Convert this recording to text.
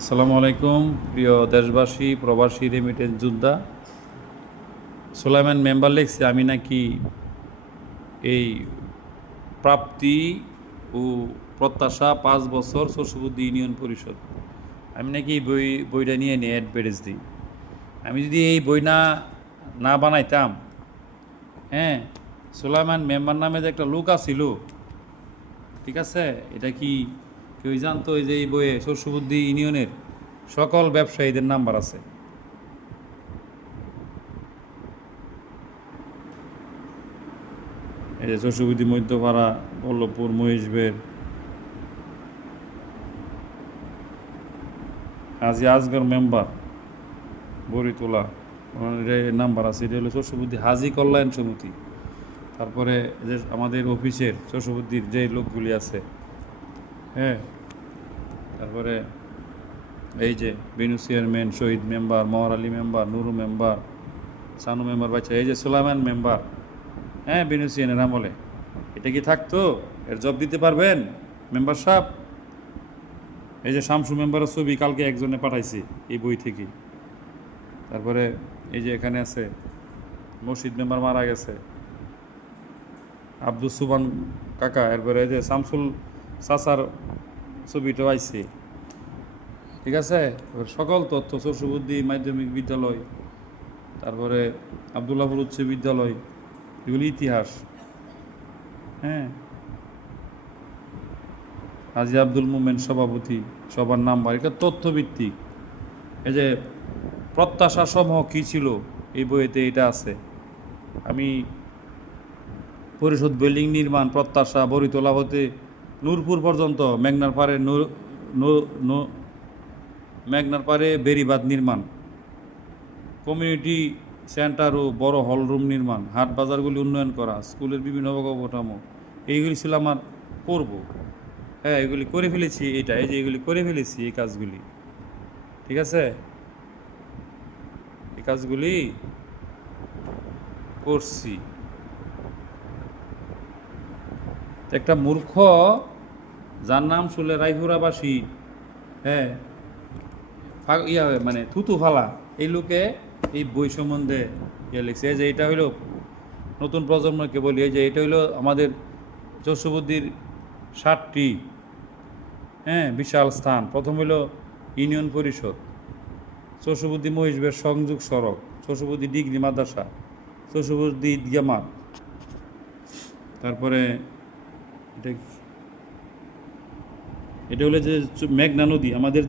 আসসালামু আলাইকুম প্রিয় দেশবাসী, প্রবাসী, রেমিটেন্স যোদ্ধা। সুলাইমান মেম্বার লিখছে আমি নাকি এই প্রাপ্তি ও প্রত্যাশা 5 বছর শস্যবুদ্ধি ইউনিয়ন পরিষদ, আমি নাকি এই বইটা নিয়ে অ্যাডভার্টাইজ দিই। আমি যদি এই বই না বানাইতাম, হ্যাঁ, সুলাইমান মেম্বার নামে যে একটা লোক আছিল, ঠিক আছে, এটা কি কেউ জানতো? এই যে এই বইয়ে শস্যবুদ্ধি ইউনিয়নের সকল ব্যবসায়ীদের নাম্বার আছে। এই যে শস্যবুদ্ধি মধ্যপাড়া, বল্লভপুর, মহিষবের, হাজি আজগর মেম্বার, বরিতোলা, নাম্বার আছে। এটা হলো শস্যবুদ্ধি হাজি কল্যাণ সমিতি। তারপরে যে আমাদের অফিসের শস্যবুদ্ধির যে লোকগুলি আছে, হ্যাঁ, তারপরে এই যে Benu chairman, Shahid member, Mohor Ali member, Nuru member, Sanu member, বাচ্চা, এই যে সুলাইমান মেম্বার, হ্যাঁ, বেনু চেয়ারম্যান আমলে। এটা কি থাকতো? এর জব দিতে পারবেন মেম্বার সাহেব? এই যে শামসু মেম্বারের ছবি কালকে একজনে পাঠাইছি এই বই থেকে। তারপরে এই যে এখানে আছে মসজিদ মেম্বার মারা গেছে, আব্দুল সুবান কাকা। এরপরে এই যে শামসুল চাচার ছবিটাও আইছে, ঠিক আছে। সকল তথ্য শস্যবুদ্ধি মাধ্যমিক বিদ্যালয়, তারপরে আবদুল্লাহপুর উচ্চ বিদ্যালয়, এগুলি ইতিহাস, হ্যাঁ। হাজি আব্দুল মোমেন সভাপতি, সবার নাম্বার, এটা তথ্যভিত্তিক। এই যে প্রত্যাশা সমূহ কী ছিল এই বইয়েতে এটা আছে। আমি পরিষদ বিল্ডিং নির্মাণ প্রত্যাশা বরিতলা হতে নূরপুর পর্যন্ত, মেঘনার পাড়ে মেঘনার পাড়ে বেড়িবাঁধ নির্মাণ, কমিউনিটি সেন্টার ও বড় হলরুম নির্মাণ, হাট বাজারগুলি উন্নয়ন করা, স্কুলের বিভিন্ন অবকাঠামো, এইগুলি ছিল আমার করব। হ্যাঁ, এগুলি করে ফেলেছি। এটা এই যে এগুলি করে ফেলেছি, এই কাজগুলি, ঠিক আছে, এই কাজগুলি করছি। একটা মূর্খ, যার নাম শুনলে রায়পুরাবাসী, হ্যাঁ, মানে থুতু ফালা, এই লোকে এই বই সম্বন্ধে লিখছে। যে এটা হইলো নতুন প্রজন্মকে বলি, এই যে এটা হইলো আমাদের শস্যবুদ্ধির 7টি, হ্যাঁ, বিশাল স্থান। প্রথম হইলো ইউনিয়ন পরিষদ, শস্যবুদ্ধি মহিষবের সংযোগ সড়ক, শস্যবুদ্ধি ডিগ্রি মাদ্রাসা, শস্যবুদ্ধি ঈদগাহ মাঠ, তারপরে এটা এটা হলো যে মেঘনা নদী আমাদের